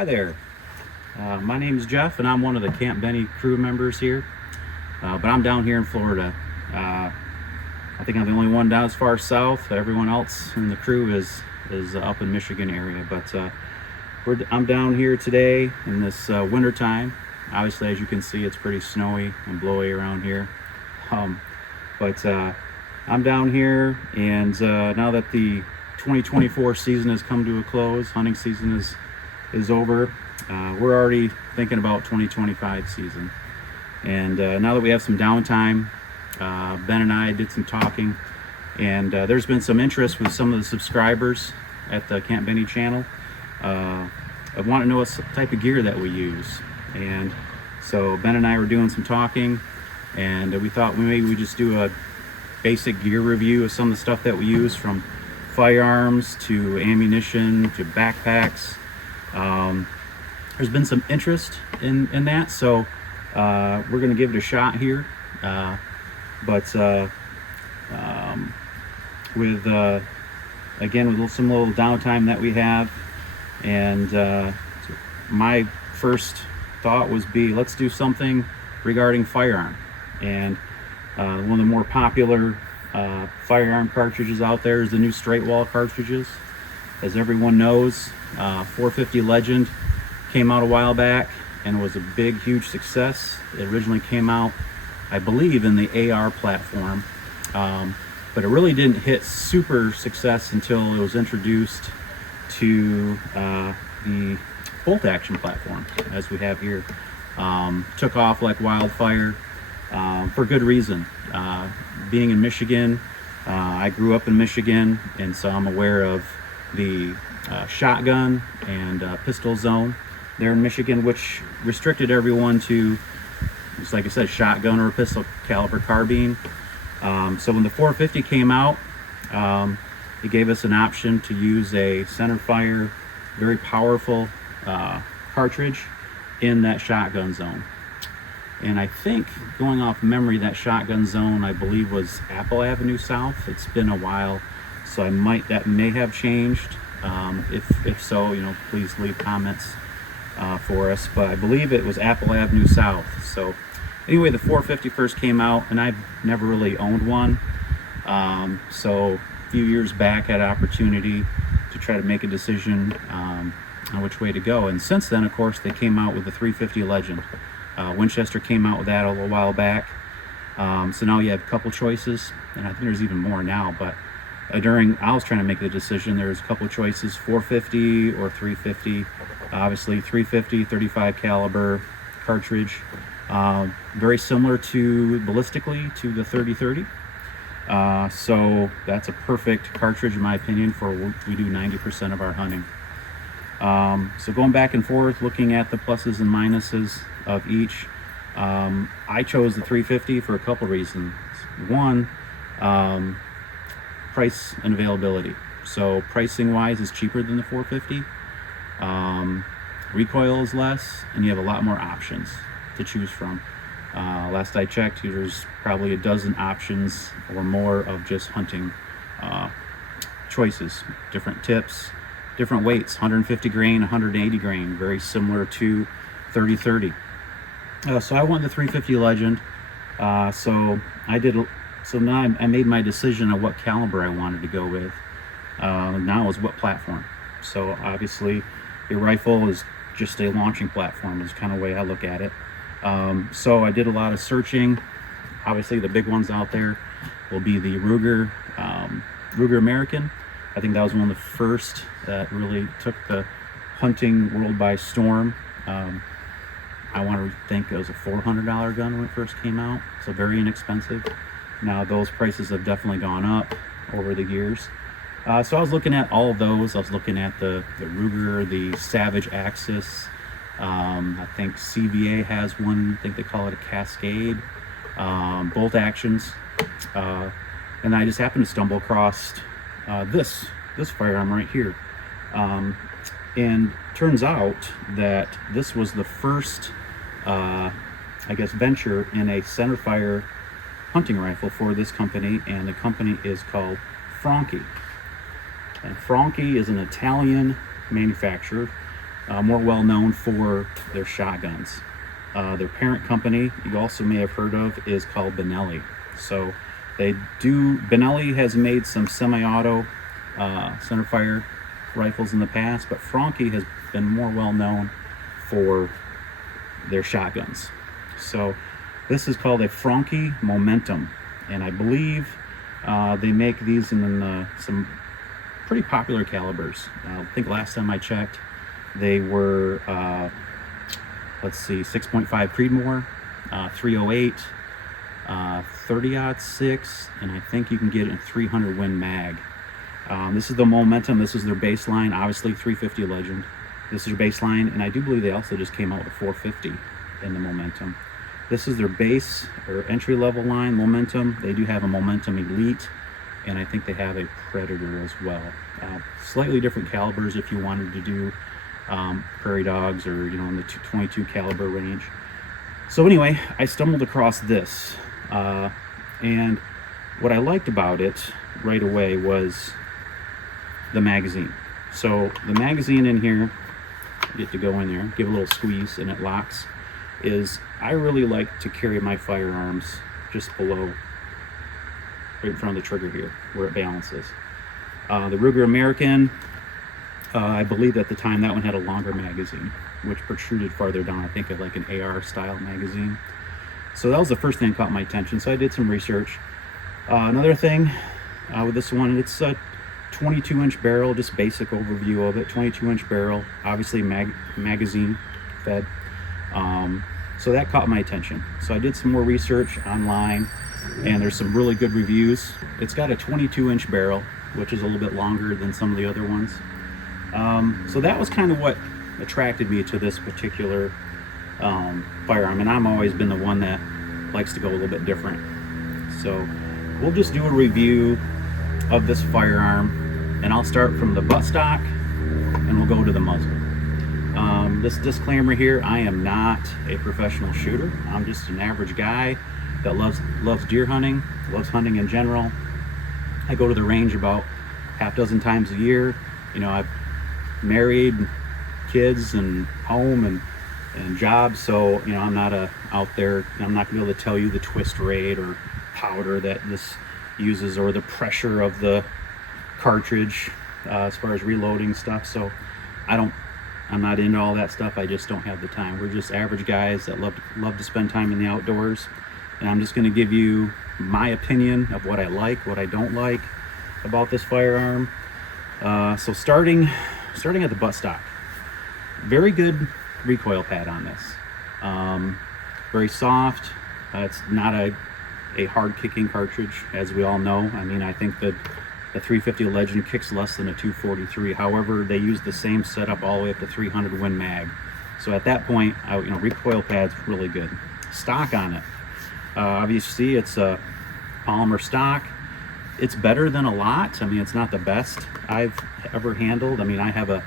Hi there. My name is Jeff, and I'm one of the CampBenny crew members here. But I'm down here in Florida. I think I'm the only one down as far south. Everyone else in the crew is up in Michigan area. But I'm down here today in this winter time. Obviously, as you can see, it's pretty snowy and blowy around here. But I'm down here, and now that the 2024 season has come to a close, hunting season is over. We're already thinking about 2025 season. And now that we have some downtime, Ben and I did some talking, and there's been some interest with some of the subscribers at the CampBenny channel. I want to know what type of gear that we use. And so Ben and I were doing some talking, and we thought maybe we just do a basic gear review of some of the stuff that we use, from firearms to ammunition to backpacks. There's been some interest in that, so we're going to give it a shot here. But with some little downtime that we have, and my first thought was let's do something regarding firearm. And one of the more popular firearm cartridges out there is the new straight wall cartridges. As everyone knows, 450 Legend came out a while back and was a big, huge success. It originally came out, I believe, in the AR platform, but it really didn't hit super success until it was introduced to the bolt action platform, as we have here. Took off like wildfire, for good reason. Being in Michigan, I grew up in Michigan, and so I'm aware of the shotgun and pistol zone there in Michigan, which restricted everyone to, just like I said, shotgun or a pistol caliber carbine. So when the 450 came out, it gave us an option to use a center fire, very powerful cartridge in that shotgun zone. And I think, going off memory, that shotgun zone, I believe, was Apple Avenue South. It's been a while, so that may have changed. If so, please leave comments for us. But I believe it was Apple Avenue South. So anyway, the 450 first came out, and I've never really owned one. So a few years back, I had an opportunity to try to make a decision on which way to go. And since then, of course, they came out with the 350 Legend. Winchester came out with that a little while back. So now you have a couple choices, and I think there's even more now. But I was trying to make the decision, there's a couple choices: 450 or 350. Obviously 350 35 caliber cartridge, very similar ballistically to the 30-30. So that's a perfect cartridge, in my opinion, for we do 90% of our hunting. So going back and forth, looking at the pluses and minuses of each, I chose the 350 for a couple reasons. One, price and availability. So pricing wise, it's cheaper than the 450. Recoil is less, and you have a lot more options to choose from. Last I checked, there's probably a dozen options or more of just hunting choices, different tips, different weights, 150 grain, 180 grain, very similar to 30-30. So I went the 350 Legend. So now I made my decision on what caliber I wanted to go with. Now is what platform. So obviously your rifle is just a launching platform, is kind of the way I look at it. So I did a lot of searching. Obviously the big ones out there will be the Ruger American. I think that was one of the first that really took the hunting world by storm. I want to think it was a $400 gun when it first came out, so very inexpensive. Now those prices have definitely gone up over the years. So I was looking at all of those. I was looking at the Ruger, the Savage Axis. I think CVA has one. I think they call it a Cascade. Bolt actions. And I just happened to stumble across this firearm right here. And turns out that this was the first, venture in a centerfire hunting rifle for this company, and the company is called Franchi. And Franchi is an Italian manufacturer. more well known for their shotguns. Their parent company, you also may have heard of, is called Benelli. So Benelli has made some semi-auto centerfire rifles in the past, but Franchi has been more well known for their shotguns. So this is called a Franchi Momentum, and I believe they make these in some pretty popular calibers. I think last time I checked, they were, let's see, 6.5 Creedmoor, 308, 30-06, and I think you can get it in 300 Win Mag. This is the Momentum. This is their baseline, obviously 350 Legend. This is your baseline, and I do believe they also just came out with 450 in the Momentum. This is their base or entry-level line, Momentum. They do have a Momentum Elite, and I think they have a Predator as well. Slightly different calibers if you wanted to do prairie dogs or, you know, in the 22 caliber range. So anyway, I stumbled across this, and what I liked about it right away was the magazine. So the magazine in here, you get to go in there, give a little squeeze, and it locks. I really like to carry my firearms just below, right in front of the trigger here, where it balances. The Ruger American, I believe at the time that one had a longer magazine, which protruded farther down, I think of like an AR style magazine. So that was the first thing that caught my attention, so I did some research. Another thing with this one, it's a 22-inch barrel, just basic overview of it. 22-inch barrel, obviously magazine fed. So that caught my attention. So I did some more research online, and there's some really good reviews. It's got a 22-inch barrel, which is a little bit longer than some of the other ones. So that was kind of what attracted me to this particular firearm, and I've always been the one that likes to go a little bit different. So we'll just do a review of this firearm, and I'll start from the buttstock and we'll go to the muzzle. This disclaimer here, I am not a professional shooter. I'm just an average guy that loves deer hunting, loves hunting in general. I go to the range about half dozen times a year. You know, I've married, kids, and home and jobs, so you know, I'm not out there. I'm not gonna be able to tell you the twist rate or powder that this uses or the pressure of the cartridge as far as reloading stuff. So I'm not into all that stuff. I just don't have the time. We're just average guys that love to spend time in the outdoors, and I'm just going to give you my opinion of what I like, what I don't like about this firearm. So starting at the buttstock, very good recoil pad on this. Very soft. It's not a hard kicking cartridge, as we all know. I mean, I think that the 350 Legend kicks less than a 243. However, they use the same setup all the way up to 300 Win Mag. So at that point, recoil pad's really good. Stock on it. Obviously, it's a polymer stock. It's better than a lot. I mean, it's not the best I've ever handled. I mean, I have a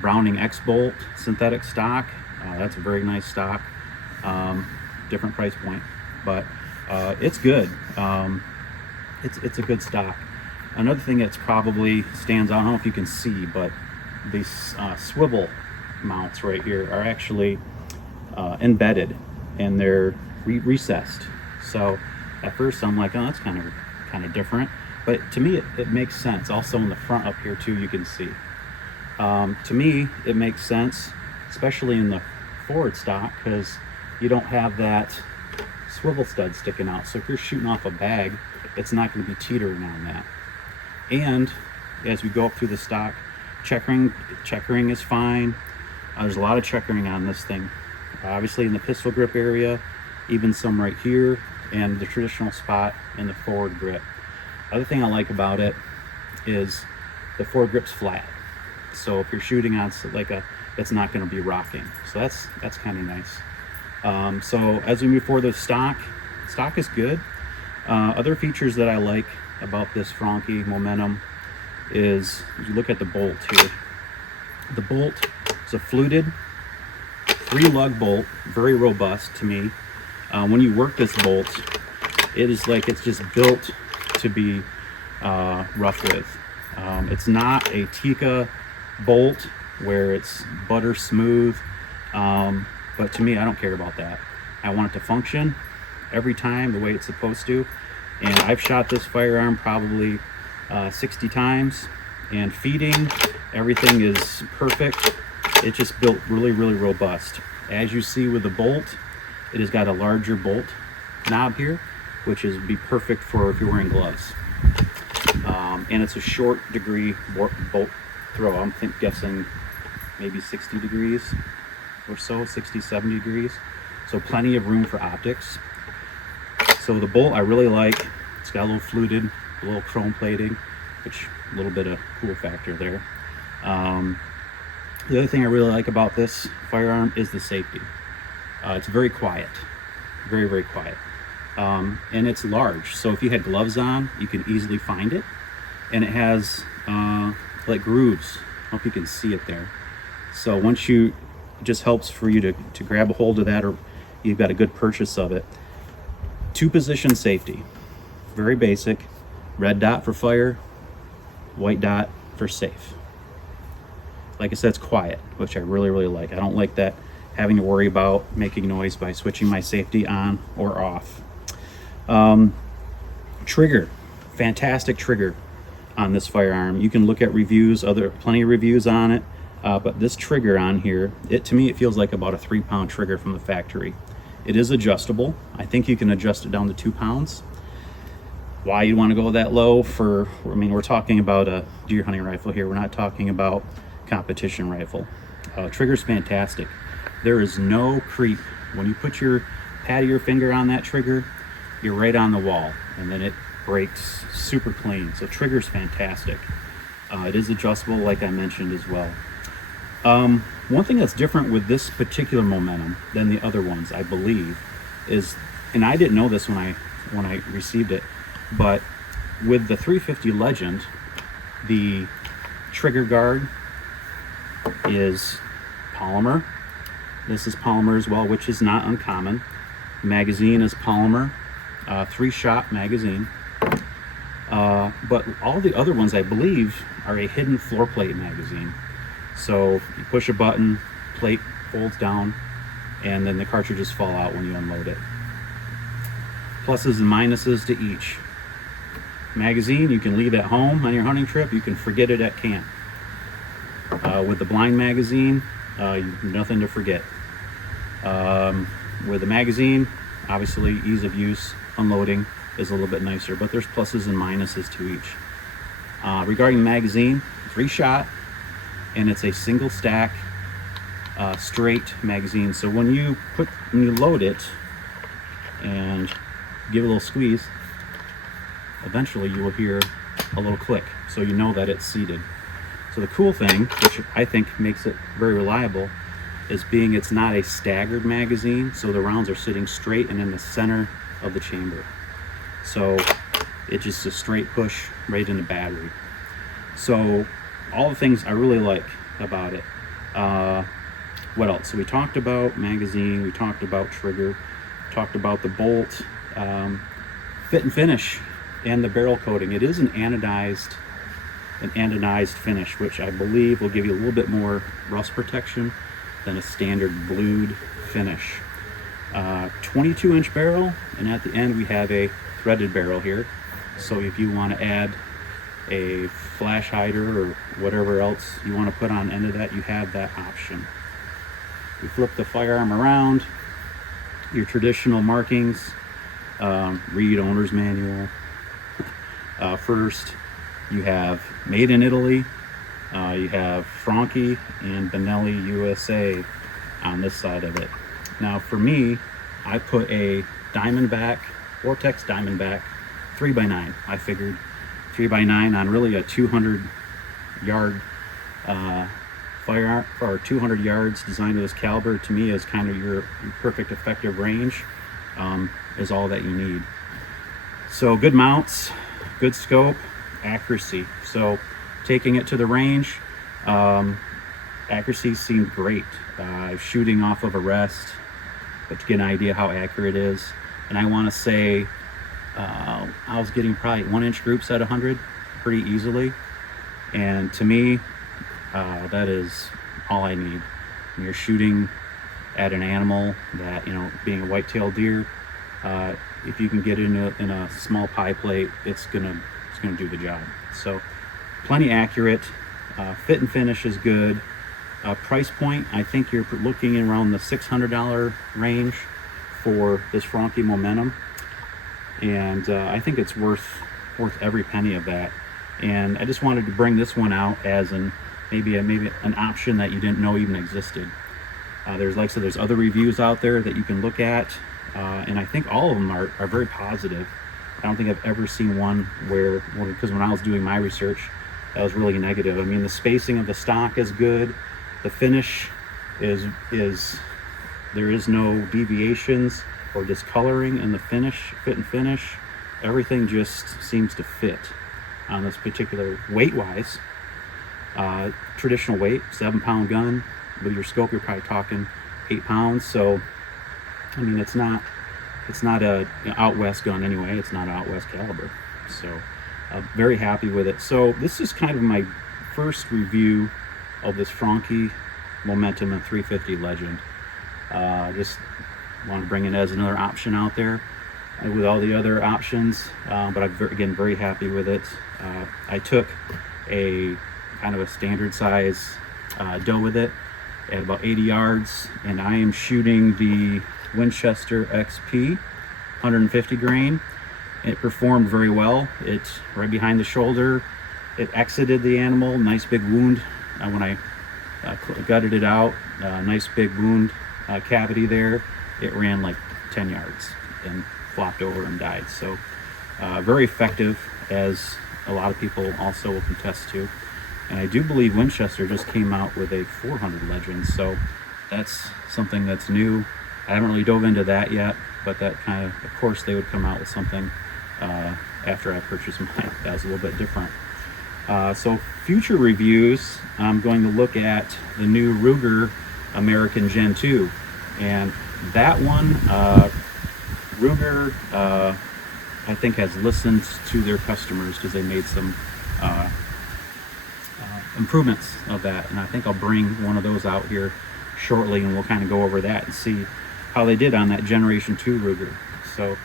Browning X-Bolt synthetic stock. That's a very nice stock. Different price point, but it's good. It's a good stock. Another thing that's probably stands out, I don't know if you can see, but these swivel mounts right here are actually embedded, and they're recessed. So at first I'm like, oh, that's kind of different, but to me it makes sense. Also in the front up here too, you can see. To me it makes sense, especially in the forward stock, because you don't have that swivel stud sticking out. So if you're shooting off a bag, it's not going to be teetering on that. And as we go up through the stock, checkering is fine. There's a lot of checkering on this thing. Obviously in the pistol grip area, even some right here, and the traditional spot in the forward grip. Other thing I like about it is the forward grip's flat. So if you're shooting on it's not going to be rocking. So that's kind of nice. So as we move forward, the stock is good. Other features that I like about this Franchi Momentum is, if you look at the bolt here, the bolt is a fluted 3-lug bolt, very robust to me. When you work this bolt, it is like it's just built to be rough with. It's not a Tikka bolt where it's butter smooth. But to me, I don't care about that. I want it to function every time the way it's supposed to. And I've shot this firearm probably 60 times, and feeding, everything is perfect. It's just built really, really robust. As you see with the bolt, it has got a larger bolt knob here, which is be perfect for if you're wearing gloves. And it's a short degree bolt throw. I'm guessing maybe 60 degrees or so, 60, 70 degrees. So plenty of room for optics. So the bolt I really like. It's got a little fluted, a little chrome plating, which a little bit of cool factor there. The other thing I really like about this firearm is the safety. It's very quiet, very, very quiet. And it's large, so if you had gloves on, you can easily find it. And it has like grooves. I hope you can see it there. So once it just helps for you to grab a hold of that, or you've got a good purchase of it. 2-position safety, very basic. Red dot for fire, white dot for safe. Like I said, it's quiet, which I really, really like. I don't like that having to worry about making noise by switching my safety on or off. Trigger, fantastic trigger on this firearm. You can look at reviews, plenty of reviews on it, but this trigger on here, to me it feels like about a 3-pound trigger from the factory. It is adjustable. I think you can adjust it down to 2 pounds. Why you want to go that low we're talking about a deer hunting rifle here. We're not talking about competition rifle. Trigger's fantastic. There is no creep. When you put your pad of your finger on that trigger, you're right on the wall, and then it breaks super clean. So trigger's fantastic. It is adjustable, like I mentioned as well. One thing that's different with this particular Momentum than the other ones, I believe, is, and I didn't know this when I received it, but with the 350 Legend, the trigger guard is polymer. This is polymer as well, which is not uncommon. Magazine is polymer, 3-shot magazine. But all the other ones, I believe, are a hidden floor plate magazine. So you push a button, plate folds down, and then the cartridges fall out when you unload it. Pluses and minuses to each. Magazine, you can leave at home on your hunting trip. You can forget it at camp. With the blind magazine, nothing to forget. With the magazine, obviously ease of use, unloading is a little bit nicer, but there's pluses and minuses to each. Regarding magazine, 3-shot, and it's a single stack straight magazine. So when you load it and give it a little squeeze, eventually you will hear a little click, so you know that it's seated. So the cool thing, which I think makes it very reliable, is it's not a staggered magazine, so the rounds are sitting straight and in the center of the chamber. So it's just a straight push right in the battery. So all the things I really like about it. What else? So we talked about magazine, we talked about trigger, talked about the bolt, fit and finish, and the barrel coating. It is an anodized finish, which I believe will give you a little bit more rust protection than a standard blued finish. 22-inch barrel, and at the end we have a threaded barrel here. So if you want to add a flash hider or whatever else you want to put on the end of that, you have that option. We flip the firearm around, your traditional markings, read owner's manual. First, you have made in Italy, you have Franchi and Benelli USA on this side of it. Now for me, I put a Diamondback, Vortex Diamondback 3x9. I figured 3x9 on really a 200-yard firearm, or 200 yards designed to this caliber, to me is kind of your perfect effective range, is all that you need. So good mounts, good scope, accuracy. So taking it to the range, accuracy seemed great. Shooting off of a rest, but to get an idea how accurate it is. And I want to say I was getting probably 1-inch groups at 100 pretty easily. And to me, that is all I need. When you're shooting at an animal that, being a white-tailed deer, if you can get it in a small pie plate, it's gonna do the job. So plenty accurate. Fit and finish is good. Price point, I think you're looking around the $600 range for this Franchi Momentum, and I think it's worth every penny of that. And I just wanted to bring this one out as maybe an option that you didn't know even existed. There's, like I said, there's other reviews out there that you can look at, and I think all of them are very positive. I don't think I've ever seen one because when I was doing my research, that was really negative. I mean, the spacing of the stock is good. The finish is there is no deviations or discoloring in the finish, fit and finish. Everything just seems to fit on this particular weight-wise. Traditional weight, 7-pound gun. With your scope, you're probably talking 8 pounds. So, I mean, it's not a out west gun anyway. It's not an out west caliber. So, very happy with it. So this is kind of my first review of this Franchi Momentum and 350 Legend. Just want to bring it as another option out there with all the other options, but I'm again very happy with it. I took a kind of a standard size doe with it at about 80 yards, and I am shooting the Winchester XP 150 grain. It performed very well. It's right behind the shoulder. It exited the animal, nice big wound when I gutted it out. Nice big wound cavity there. It ran like 10 yards and flopped over and died. So very effective, as a lot of people also will contest to. And I do believe Winchester just came out with a 400 Legend, so that's something that's new. I haven't really dove into that yet, but that kind of course they would come out with something after I purchased mine that was a little bit different. So future reviews, I'm going to look at the new Ruger American Gen 2, and that one, Ruger, I think has listened to their customers because they made some improvements of that, and I think I'll bring one of those out here shortly, and we'll kind of go over that and see how they did on that Generation 2 Ruger. So,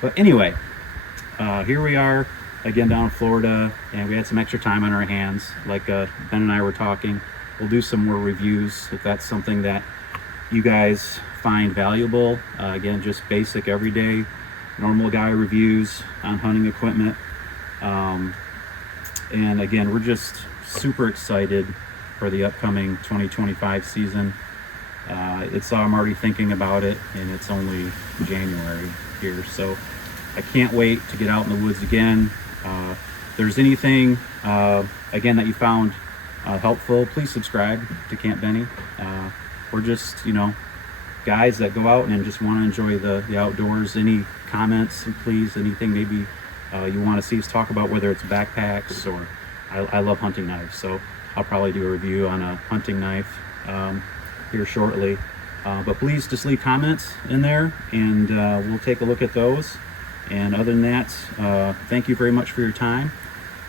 but anyway, here we are again down in Florida, and we had some extra time on our hands. Like Ben and I were talking, we'll do some more reviews if that's something that you guys find valuable. Again, just basic, everyday, normal guy reviews on hunting equipment. And again, we're just super excited for the upcoming 2025 season. I'm already thinking about it, and it's only January here, so I can't wait to get out in the woods again. If there's anything again that you found helpful, please subscribe to CampBenny. We're just guys that go out and just want to enjoy the outdoors. Any comments, please? Anything maybe you want to see us talk about, whether it's backpacks or I love hunting knives, so I'll probably do a review on a hunting knife here shortly. But please just leave comments in there, and we'll take a look at those. And other than that, thank you very much for your time,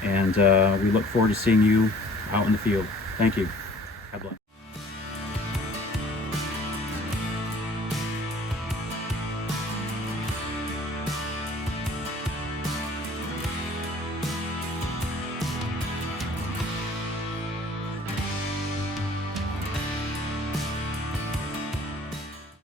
and we look forward to seeing you out in the field. Thank you. God bless.